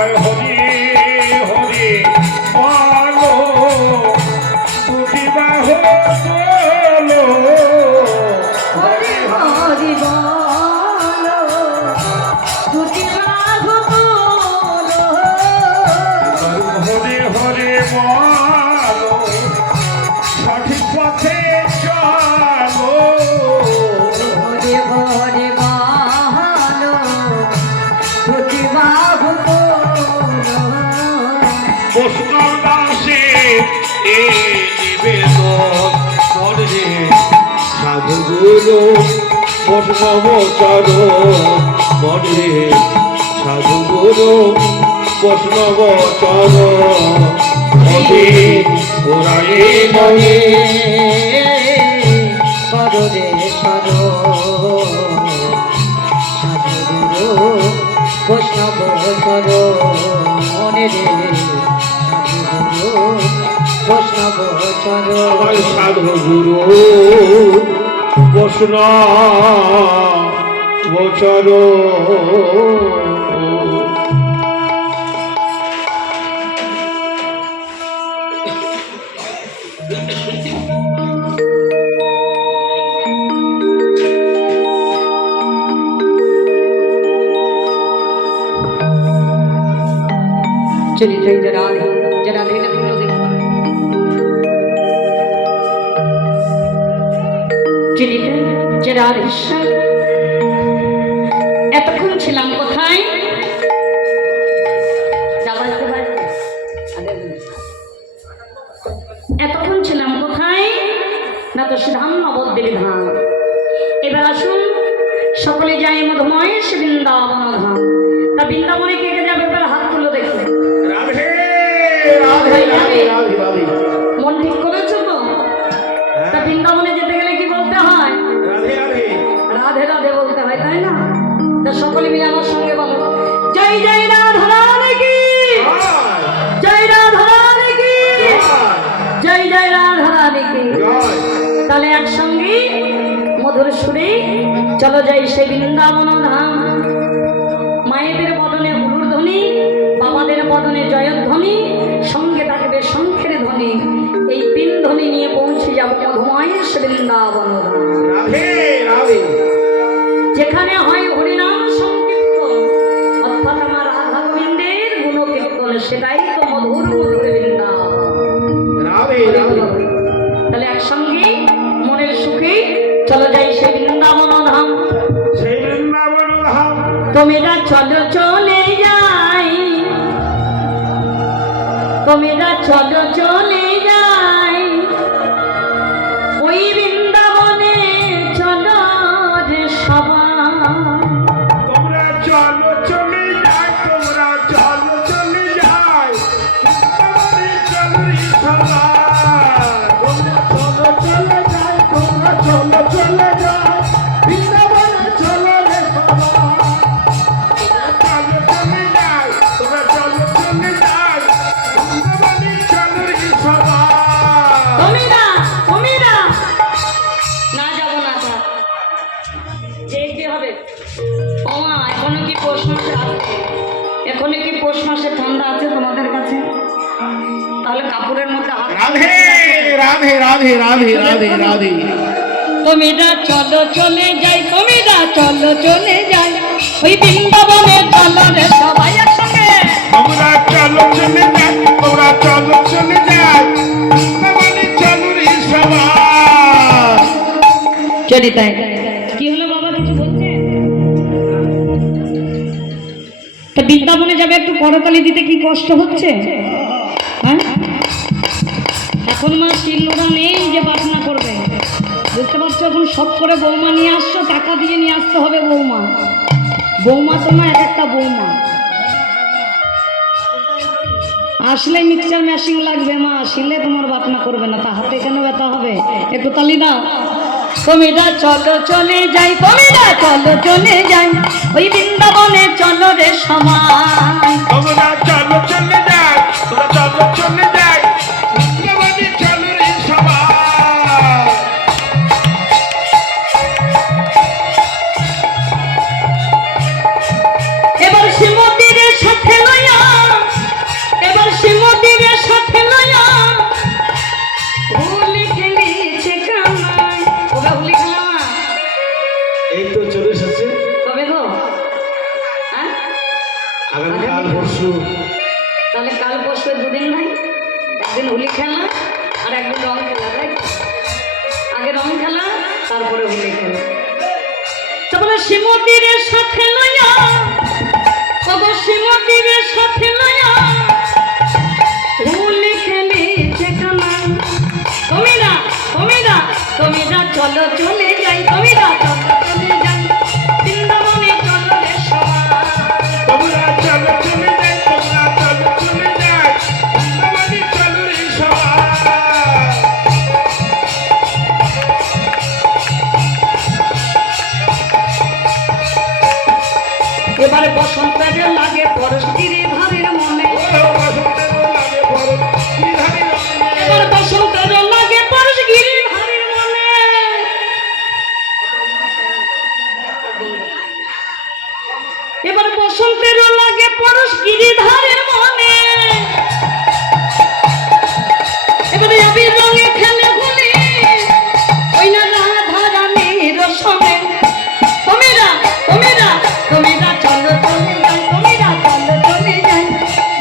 সবাই হরি হরি বলো, দুটি বাহু বলো, হরি হরি বলো, দুটি বাহু বলো, হরি হরি বলো, সঠিক পথে চলো, হরি হরি বলো, দুটি বাহু বলো। বৈষ্ণব দাসে এ নিবেদন করে সাধুগুরু বৈষ্ণব চরণ মনে, সাধুগুরু বৈষ্ণব চরণ মনে, ওরাই মনে সররে সর সাধুগুরু বৈষ্ণব সর মনে রে, সাধুগুরু বৈষ্ণব চর। আমার সাধুগুরু বৈষ্ণব চরণ। चलिए जय जरा देने फूलों दे चलिए जरा এতক্ষণ ছিলাম কোথায়? এতক্ষণ ছিলাম কোথায়? না তো ধাম নবদ্বীপ ধাম। এবার আসুন সকলে যাই মধুময় সে বৃন্দাবন ধাম। তা বৃন্দাবনে কে কে যাবে? এবার হাত তুলো দেখবে। রাধে রাধে রাধে রাধে রাধে। মন ঠিক করেছো তো? তা বৃন্দাবনে যেতে গেলে কি বলতে হয়? রাধে রাধে রাধে রাধে বলতে হয়, তাই না? তা সকলে মিলে আমার সঙ্গে বলো জয় জয় রাধা রানী কি, জয় রাধা রানী কি, জয় জয় রাধা রানী কি। তাহলে একসঙ্গে মধুর সুরে চলো যাই সে বৃন্দাবন ধাম। মায়েদের বদনে উলুর ধ্বনি, বাবাদের বদনে জয়ধ্বনি, সঙ্গে থাকবে শঙ্খের ধ্বনি। এই তিন ধ্বনি নিয়ে পৌঁছে যাব মধুময় সে বৃন্দাবন ধাম। রাধে রাধে। যেখানে হয় হরিনাম সংকীর্তন, অর্থাৎ আমার রাধা গোবিন্দের গুণকীর্তন, সেটাই তো মধুর মধুর বৃন্দাবন। রাধে রাধে। তাহলে একসঙ্গে মনের সুখে চলো যাই সে বৃন্দাবন ধাম। সেই বৃন্দাবন ধাম তোমরা চলো চলে যাই, তোমরা চলো চলে যাই, ওই বৃন্দাবনে চলো রে সবাই। তোমরা চলো চলে যাই, তোমরা চলো চলে যাই, বৃন্দাবনে চলো রে সবাই। তোমরা চলো চলে যাই, তোমরা চলো চলে যাই, বৃন্দাবনে চলো রে সবাই। চলো চলে যাই, তোমরা চলো চলে যাই, বৃন্দাবনে চলো রে সবাই। তোমরা না যাবো না তা যেতে হবে। ও মা, এখনো কি পৌষ মাসে আছে? এখনো কি পৌষ মাসে ঠান্ডা আছে তোমাদের কাছে? তাহলে কাপড়ের মধ্যে হাত রাধে রাধে রাধে রাধে রাধে রাধে। তোমরা চলো চলে যাই, তোমরা চলো চলে যাই, ওই বৃন্দাবনে চলো রে সবাই একসঙ্গে। তোমরা চলো চলে যাই, তোমরা চলো চলে যাই, বৃন্দাবনে চলো রে সবাই। চলি তাই। কি হলো বাবা, কিছু বলছে? তা বৃন্দাবনে যাবে, একটু করতালি দিতে কি কষ্ট হচ্ছে? হ্যাঁ, এখন মা শিলনোড়া নেই যে বাটনা করবে, বুঝতে পারছো? এখন সব করে বৌমা নিয়ে আসছো, টাকা দিয়ে নিয়ে আসতে হবে বৌমা। বৌমা তো না, এক একটা বৌমা। আসলে মিক্সচার মেশিন লাগবে মা, আসলে তোমার বাটনা করবে না, তা হাতে কেন ব্যথা হবে? একটু তালি দাও। তোমরা চলো চলে যাই, তোমরা চলো চলে যাই, ওই বৃন্দাবনে চলো রে সবাই। তোমরা চলো চলে যাই, তোমরা চলো চলে যাই, বৃন্দাবনে চলো রে সবাই। এবার শ্রীমতীর সাথে লইয়া পরশু। তাহলে কাল পরশু দুদিন নাই, একদিন হোলি খেলা আর একদিন রং খেলা, তাই তো? আগে রং খেলা তারপরে হোলি খেলা। তারপরে শ্রীমতীর সাথে লয়া, তবে শ্রীমতীর সাথে লয়া হোলি খেলিছে কানাই। তুমি না চলো চলে যাই, তুমি না চলো চলে যাই, বৃন্দাবনে চলো রে সবাই। তোমরা চলো চলে যাই, তোমরা চলো চলে যাই, বৃন্দাবনে চলো রে সবাই। এবারে বসন্তের লাগে পরশ গিরিধারের মনে, এবার বসন্তের লাগে পরশ গিরিধারের মনে। এবার বসন্তের লাগে পরশ গিরিধারের মনে। এবারে আবির রঙে খেলে হোলি ওই না রাধা রানীর সঙ্গে। তুমি না চলো চলে যাই, তুমি না চলো চলে যাই,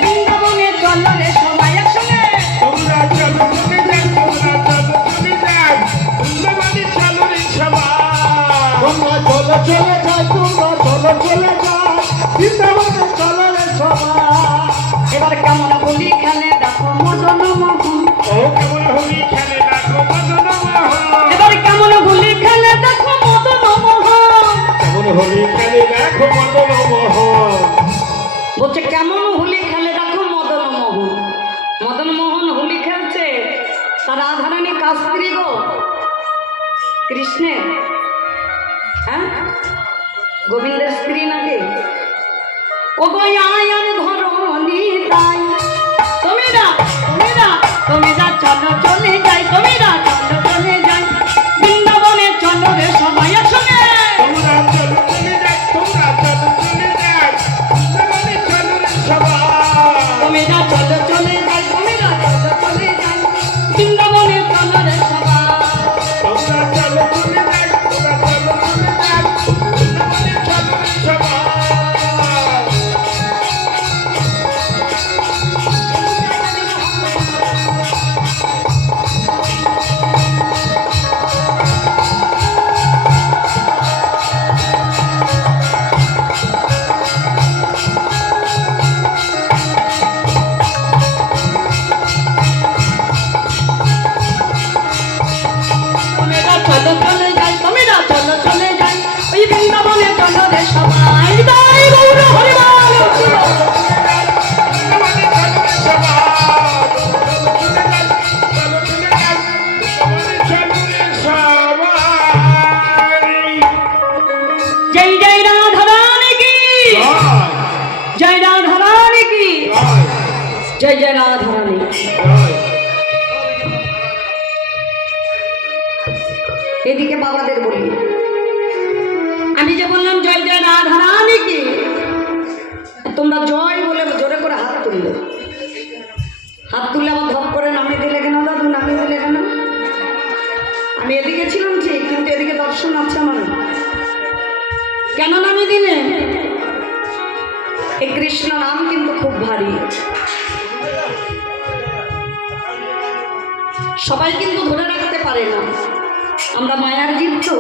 বৃন্দাবনে চলো রে সবাই একসঙ্গে। তোমরা চলো চলে যাই, তোমরা চলো চলে যাই, বৃন্দাবনে চলো রে সবাই। তোমরা চলো চলে যাই, তোমরা চলো চলে যাই, বৃন্দাবনে চলো রে সবাই। এবার কেমন হোলি খেলে দেখো মদন মোহন, ও কেমন হোলি খেলে দেখো মদন মোহন। এবার কেমন হোলি খেলে দেখো মদন মোহন। কেমন হোলি খেলে দেখো মদন মোহন। বলছে কেমন হোলি খেলে দেখো মদন মোহন। মদন মোহন হোলি খেলছে, তার রাধারানী কার স্ত্রী গো? কৃষ্ণের, হ্যাঁ গোবিন্দের স্ত্রী নাকি? ও গো আয়ার ধরণী তাই, তুমি না চলো চলে যাই, তুমি না চলো চলে যাই, বৃন্দাবনে চলো রে সবাই একসঙ্গে। তোমরা চলো চলে যাই, তোমরা চলো চলে যাই, বৃন্দাবনে চলো রে সবাই। তুমি না চলো চলে যাই, তুমি না চলো চলে যাই, বৃন্দাবনে চলো রে সবাই। তোমরা চলো চলে যাই, তোমরা চলো চলে যাই, বৃন্দাবনে চলো রে সবাই। তুমি না চলো চলে যাই, তুমি না চলো চলে যাই, ওই বৃন্দাবনে চলো রে সবাই। তাই গৌর হরিবল। বৃন্দাবনে চলো রে সবাই। চলো চলে যাই, চলো চলে যাই, বৃন্দাবনে চলো রে সবাই। জয় জয় রাধা রানী কি, জয় রাধা রানী কি, জয় জয় রাধা রানী। এদিকে বাবাদের বলি, আমি যে বললাম জয় জয় রাধা রানী কি, তোমরা জয় বলে জোরে করে হাত তুললে। হাত তুললে আমার ধপ করে নামিয়ে দিলে কেন দাদু? নামিয়ে দিলে কেন? আমি এদিকে ছিলাম ঠিক, কিন্তু এদিকে দর্শন আছে আমার, কেন নামিয়ে দিলে? এই কৃষ্ণ নাম কিন্তু খুব ভারী, সবাই কিন্তু ধরে রাখতে পারে না। আমরা মায়ার জীব তো,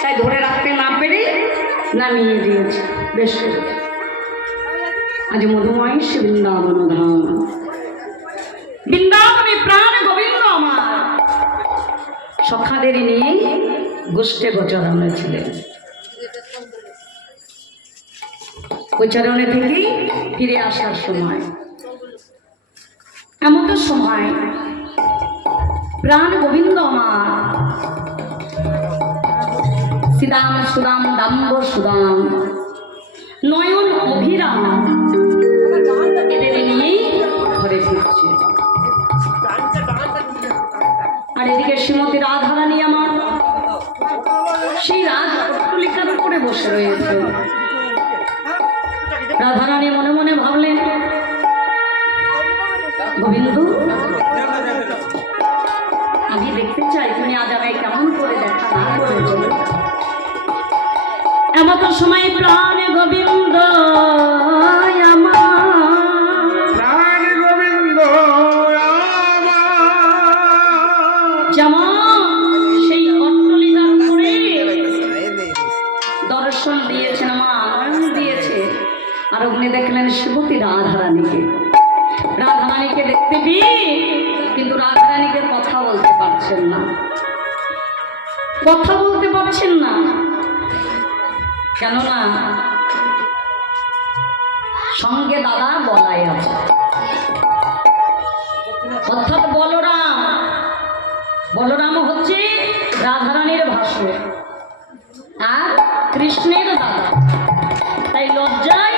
তাই ধরে রাখতে না পেরে নামিয়ে দিয়েছি। বেশ করে আজ মধুময় শ্রী বৃন্দাবন ধাম, বৃন্দাবনে প্রাণ গোবিন্দ আমার সখাদের নিয়ে গোষ্ঠে গোচরণে ছিলেন। গোচরণে থেকেই ফিরে আসার সময়, এমন তো সময় প্রাণ গোবিন্দ আমার শ্রীরাম সুদাম দাম্ব সুদাম নয়ন অভিরাম এদের নিয়েই ঘরে ফিরছে। আর এদিকে শ্রীমতী রাধারানী আমার সেই রাজ পট্টলিকার উপরে বসে রয়েছে। রাধারানী মনে মনে ভাবলেন, গোবিন্দ আমি দেখতে চাই তুমি আজ আমায় কেমন করে দেখা না করেছো। এমন সময় প্রাণ গোবিন্দ আমার দর্শন দিয়েছেন, মা নয়ন দিয়েছে। আর অগ্নি দেখলেন শিবতী রাধারানীকে। রাধারানীকে দেখতে পেয়ে কিন্তু রাধারানীকে কথা বলতে পারছেন না, কথা বলতে পারছেন না। কেননা সঙ্গে দাদা বলাই আছে, অর্থাৎ বলরাম। বলরাম হচ্ছে রাধারানীর ভাসুর আর কৃষ্ণের দাদা। তাই লজ্জায়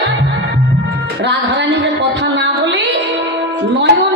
রাধারানীকে কথা না বলে নয়ন